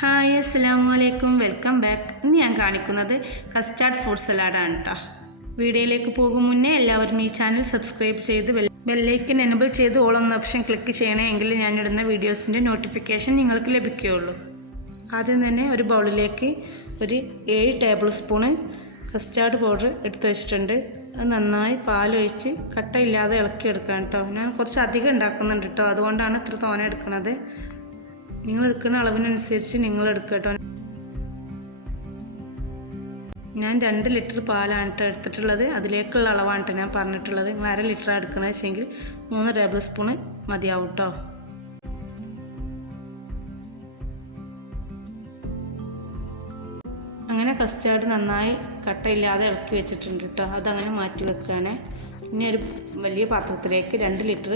Hi അസ്സലാമലൈക്കും, welcome back. ഇന്ന് ഞാൻ കാണിക്കുന്നത് കസ്റ്റാർഡ് ഫ്രൂട്ട് സലാഡാണ് കേട്ടോ. വീഡിയോയിലേക്ക് പോകും മുന്നേ എല്ലാവരും ഈ ചാനൽ സബ്സ്ക്രൈബ് ചെയ്ത് ബെല്ലൈക്കൻ എനബിൾ ചെയ്ത് ഓൾ എന്ന ഓപ്ഷൻ ക്ലിക്ക് ചെയ്യണേ, എങ്കിൽ ഞാനിടുന്ന വീഡിയോസിൻ്റെ നോട്ടിഫിക്കേഷൻ നിങ്ങൾക്ക് ലഭിക്കുകയുള്ളൂ. ആദ്യം തന്നെ ഒരു ബൗളിലേക്ക് ഒരു 7 ടേബിൾ സ്പൂണ് കസ്റ്റാർഡ് പൗഡർ എടുത്ത് വെച്ചിട്ടുണ്ട്. അത് നന്നായി പാലൊഴിച്ച് കട്ടയില്ലാതെ ഇളക്കിയെടുക്കാം കേട്ടോ. ഞാൻ കുറച്ച് അധികം ഉണ്ടാക്കുന്നുണ്ട് കേട്ടോ, അതുകൊണ്ടാണ് ഇത്ര തോനെ എടുക്കുന്നത്. നിങ്ങൾ എടുക്കുന്ന അളവിനനുസരിച്ച് നിങ്ങൾ എടുക്കുക കേട്ടോ. ഞാൻ 2 ലിറ്റർ പാലാണ് കേട്ടോ എടുത്തിട്ടുള്ളത്. അതിലേക്കുള്ള അളവാണ് കേട്ടോ ഞാൻ പറഞ്ഞിട്ടുള്ളത്. നിങ്ങൾ 1/2 ലിറ്റർ എടുക്കണമെന്ന് വെച്ചെങ്കിൽ 3 ടേബിൾ സ്പൂണ് മതിയാവും കേട്ടോ. അങ്ങനെ കസ്റ്റാർഡ് നന്നായി കട്ടയില്ലാതെ ഇളക്കി വെച്ചിട്ടുണ്ട് കേട്ടോ. അതങ്ങനെ മാറ്റി വെക്കുകയാണ്. ഇനി ഒരു വലിയ പാത്രത്തിലേക്ക് 2 ലിറ്റർ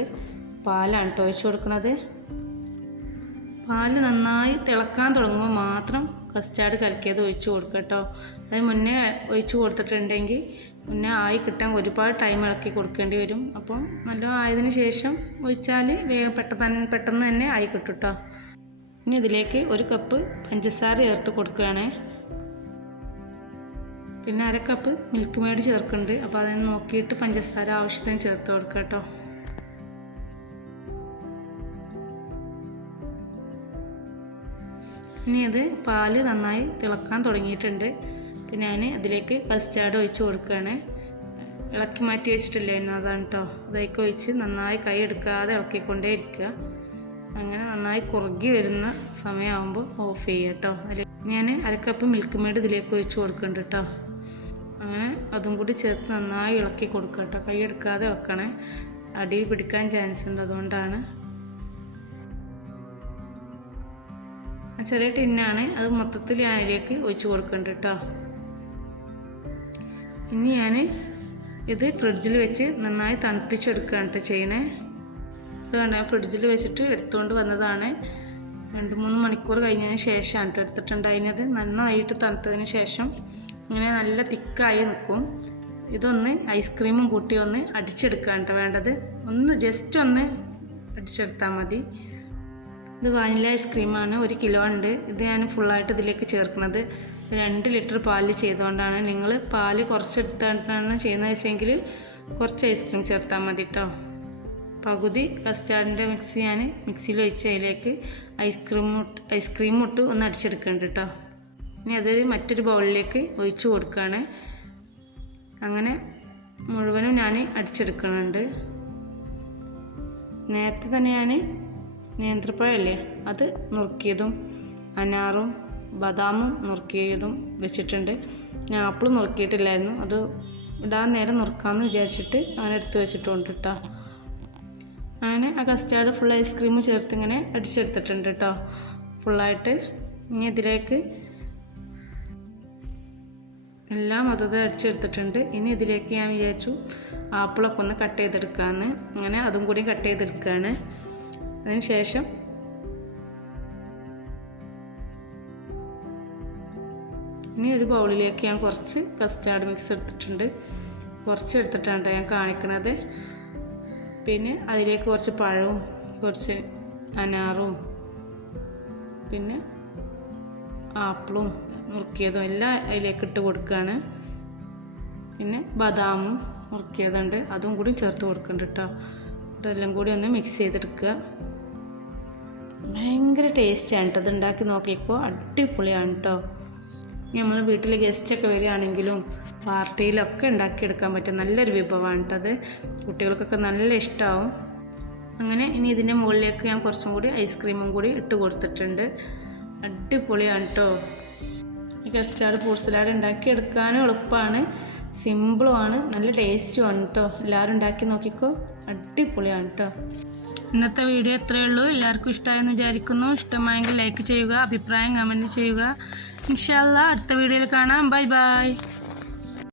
പാലാണ് കേട്ടോ ഒഴിച്ച് കൊടുക്കുന്നത്. പാല് നന്നായി തിളക്കാൻ തുടങ്ങുമ്പോൾ മാത്രം കസ്റ്റാർഡ് കലക്കിയത് ഒഴിച്ച് കൊടുക്കുക കേട്ടോ. അത് മുന്നേ ഒഴിച്ച് കൊടുത്തിട്ടുണ്ടെങ്കിൽ മുന്നേ ആയി കിട്ടാൻ ഒരുപാട് ടൈം ഇളക്കി കൊടുക്കേണ്ടി വരും. അപ്പം നല്ല ആയതിനു ശേഷം ഒഴിച്ചാൽ വേഗം പെട്ടെന്ന് തന്നെ ആയി കിട്ടും കേട്ടോ. ഇനി ഇതിലേക്ക് 1 കപ്പ് പഞ്ചസാര ചേർത്ത് കൊടുക്കുകയാണ്. പിന്നെ 1/2 കപ്പ് മിൽക്ക് മെയ്ഡ് ചേർക്കുന്നുണ്ട്. അപ്പോൾ അതിന് നോക്കിയിട്ട് പഞ്ചസാര ആവശ്യത്തിന് ചേർത്ത് കൊടുക്കുക കേട്ടോ. ഇനി അത് പാല് നന്നായി തിളക്കാൻ തുടങ്ങിയിട്ടുണ്ട്. പിന്നെ ഞാൻ അതിലേക്ക് കസ്റ്റാർഡ് ഒഴിച്ച് കൊടുക്കുകയാണ്. ഇളക്കി മാറ്റി വെച്ചിട്ടില്ലായിരുന്നു, അതാണ് കേട്ടോ. അതൊക്കെ ഒഴിച്ച് നന്നായി കൈ എടുക്കാതെ ഇളക്കിക്കൊണ്ടേ ഇരിക്കുക. അങ്ങനെ നന്നായി കുറുകി വരുന്ന സമയമാകുമ്പോൾ ഓഫ് ചെയ്യുക കേട്ടോ. അതിൽ ഞാൻ 1/2 കപ്പ് മിൽക്ക് മെയ്ഡ് ഇതിലേക്ക് ഒഴിച്ച് കൊടുക്കുന്നുണ്ട് കേട്ടോ. അങ്ങനെ അതും കൂടി ചേർത്ത് നന്നായി ഇളക്കി കൊടുക്കുക കേട്ടോ. കൈ എടുക്കാതെ ഇളക്കണേ, അടിയിൽ പിടിക്കാൻ ചാൻസ് ഉണ്ട്, അതുകൊണ്ടാണ്. ചെറിയ ടിന്നാണ്, അത് മൊത്തത്തിൽ അതിലേക്ക് ഒഴിച്ച് കൊടുക്കുന്നുണ്ട് കേട്ടോ. ഇനി ഞാൻ ഇത് ഫ്രിഡ്ജിൽ വെച്ച് നന്നായി തണുപ്പിച്ചെടുക്കുകയാണ് കേട്ടോ ചെയ്യണേ. ഇത് കണ്ട ഫ്രിഡ്ജിൽ വെച്ചിട്ട് എടുത്തുകൊണ്ട് വന്നതാണ്. 2-3 മണിക്കൂർ കഴിഞ്ഞതിന് ശേഷമാണ് കേട്ടോ എടുത്തിട്ടുണ്ടായിരുന്നത്. നന്നായിട്ട് തണുത്തതിന് ശേഷം ഇങ്ങനെ നല്ല തിക്കായി നിൽക്കും. ഇതൊന്ന് ഐസ്ക്രീമും കൂട്ടി ഒന്ന് അടിച്ചെടുക്കുകയാണ് കേട്ടോ വേണ്ടത്. ജസ്റ്റ് ഒന്ന് അടിച്ചെടുത്താൽ മതി. ഇത് വാനില ഐസ്ക്രീമാണ്, 1 കിലോ ഉണ്ട്. ഇത് ഞാൻ ഫുള്ളായിട്ട് ഇതിലേക്ക് ചേർക്കുന്നത് 2 ലിറ്റർ പാലിൽ ചെയ്തുകൊണ്ടാണ്. നിങ്ങൾ പാല് കുറച്ചെടുത്തിട്ടാണ് ചെയ്യുന്നത് വെച്ചെങ്കിൽ കുറച്ച് ഐസ്ക്രീം ചേർത്താൽ മതി കേട്ടോ. പകുതി കസ്റ്റാർഡിൻ്റെ മിക്സ് ഞാൻ മിക്സിയിൽ ഒഴിച്ച് അതിലേക്ക് ഐസ്ക്രീം ഇട്ട് ഒന്ന് അടിച്ചെടുക്കുന്നുണ്ട് കേട്ടോ. ഇനി അതൊരു മറ്റൊരു ബൗളിലേക്ക് ഒഴിച്ച് കൊടുക്കുകയാണ്. അങ്ങനെ മുഴുവനും ഞാൻ അടിച്ചെടുക്കുന്നുണ്ട്. നേരത്തെ തന്നെ ഞാൻ നേന്ത്രപ്പഴമല്ലേ അത് നുറുക്കിയതും അനാറും ബദാമും നുറുക്കിയതും വെച്ചിട്ടുണ്ട്. ഞാൻ ആപ്പിൾ നുറുക്കിയിട്ടില്ലായിരുന്നു, അത് ഇടാൻ നേരം നുറുക്കാമെന്ന് വിചാരിച്ചിട്ട് അങ്ങനെ എടുത്ത് വെച്ചിട്ടുണ്ട് കേട്ടോ. അങ്ങനെ ആ കസ്റ്റാർഡ് ഫുൾ ഐസ്ക്രീം ചേർത്ത് ഇങ്ങനെ അടിച്ചെടുത്തിട്ടുണ്ട് കേട്ടോ ഫുള്ളായിട്ട്. ഇനി ഇതിലേക്ക് എല്ലാം അതത് അടിച്ചെടുത്തിട്ടുണ്ട്. ഇനി ഇതിലേക്ക് ഞാൻ വിചാരിച്ചു ആപ്പിളൊക്കെ ഒന്ന് കട്ട് ചെയ്തെടുക്കാമെന്ന്. അങ്ങനെ അതും കൂടി കട്ട് ചെയ്തെടുക്കുകയാണ്. അതിന് ശേഷം ഇനി ഒരു ബൗളിലേക്ക് ഞാൻ കുറച്ച് കസ്റ്റാർഡ് മിക്സ് എടുത്തിട്ടുണ്ട്. കുറച്ച് എടുത്തിട്ടാണ് ഞാൻ കാണിക്കുന്നത്. പിന്നെ അതിലേക്ക് കുറച്ച് പഴവും കുറച്ച് അനാറും പിന്നെ ആപ്പിളും നുറുക്കിയതും എല്ലാം അതിലേക്ക് ഇട്ട് കൊടുക്കുകയാണ്. പിന്നെ ബദാമും നുറുക്കിയതുണ്ട്, അതും കൂടി ചേർത്ത് കൊടുക്കുന്നുണ്ട് കേട്ടോ. ഇതെല്ലാം കൂടി ഒന്ന് മിക്സ് ചെയ്തെടുക്കുക. ഭയങ്കര ടേസ്റ്റാണ് കേട്ടോ. ഇത് ഉണ്ടാക്കി നോക്കിയപ്പോൾ അടിപൊളിയാണ് കേട്ടോ. നമ്മൾ വീട്ടിൽ ഗസ്റ്റൊക്കെ വരികയാണെങ്കിലും പാർട്ടിയിലൊക്കെ ഉണ്ടാക്കിയെടുക്കാൻ പറ്റും നല്ലൊരു വിഭവമാണ് കേട്ടോ അത്. കുട്ടികൾക്കൊക്കെ നല്ല ഇഷ്ടമാവും. അങ്ങനെ ഇനി ഇതിൻ്റെ മുകളിലേക്ക് ഞാൻ കുറച്ചും കൂടി ഐസ്ക്രീമും കൂടി ഇട്ട് കൊടുത്തിട്ടുണ്ട്. അടിപൊളിയാണ് കേട്ടോ. ഈ കസ്റ്റാർഡ് ഫ്രൂട്ട് സലാഡ് ഉണ്ടാക്കിയെടുക്കാനും എളുപ്പമാണ്, സിമ്പിളുമാണ്, നല്ല ടേസ്റ്റുമാണ് കേട്ടോ. എല്ലാവരും ഉണ്ടാക്കി നോക്കിക്കോ, അടിപൊളിയാണ് കേട്ടോ. ഇന്നത്തെ വീഡിയോ ഇത്രയേ ഉള്ളൂ. എല്ലാവർക്കും ഇഷ്ടമായെന്ന് വിചാരിക്കുന്നു. ഇഷ്ടമായെങ്കിൽ ലൈക്ക് ചെയ്യുക, അഭിപ്രായം കമൻറ്റ് ചെയ്യുക. ഇൻഷാ അല്ലാഹ് അടുത്ത വീഡിയോയിൽ കാണാം. Bye bye.